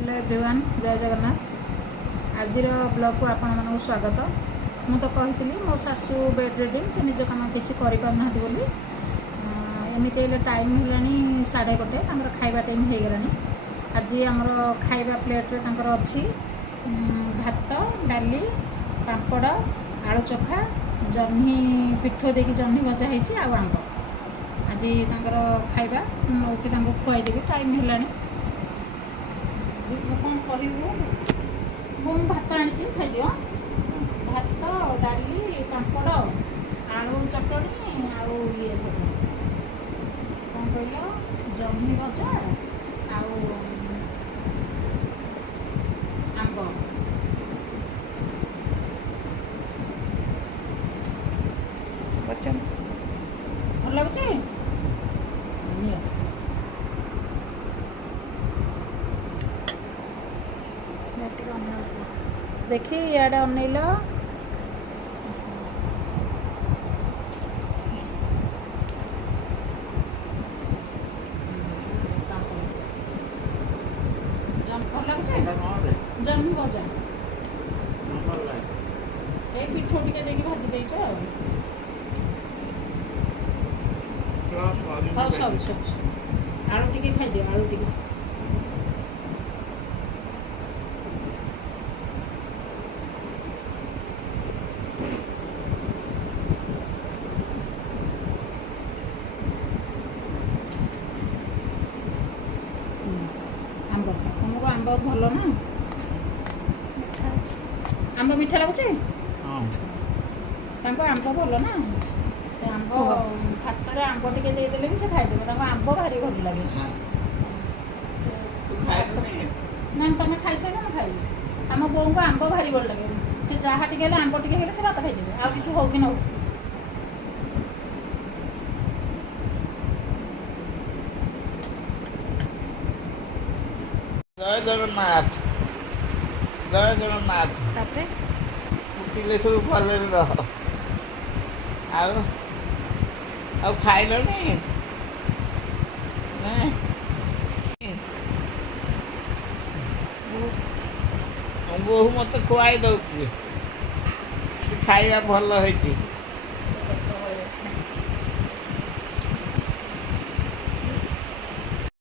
Hello everyone जय जगन्नाथ। आज blog को आपण मानक स्वागत। मु तो कही मो सासू बेड रेडिंग से निज कम किसी करना बोली एमती टाइम है 1:30 खाइबा टाइम हो गलानी। आज आमर खाइबा प्लेट अच्छी भात डाली पापड़ आलू चखा जह्नी पिठ देकी जह्नी भजा होती आंब आज खाइबा हूँ खुआईदेवी टाइम है कौन कहूँ वो भात आनी खाइदिव भात डाली पापड़ आलू चटनी आउ ये भजा कौन कहल जह्नी भजा आउ आंब भल लगुच देखी इे अनैल जह्नी भजा ये पिठ टिके देकी भाजी देच सब सब आलू टिके खाइदियो आलू टिके आंब तुमको आंब भल ना आंब मीठा लगुच आंब भल ना से आंब भात आंब टिके देदेले भी से खाइदेवे आंब भारी भल लगे ना तुम खाई सारे मैं खाइबी आम बोऊ को आंब भारी भल लगे से जहाँ टिके आंब टिके से भात खाइदेवे आ कि हो कि न हो जय जगन्नाथ जय जगन्नाथ पिले सब भले रह आ खाइल बोहू मत खुआई दौची खाଇବା ଭଲ ହେଇଛି।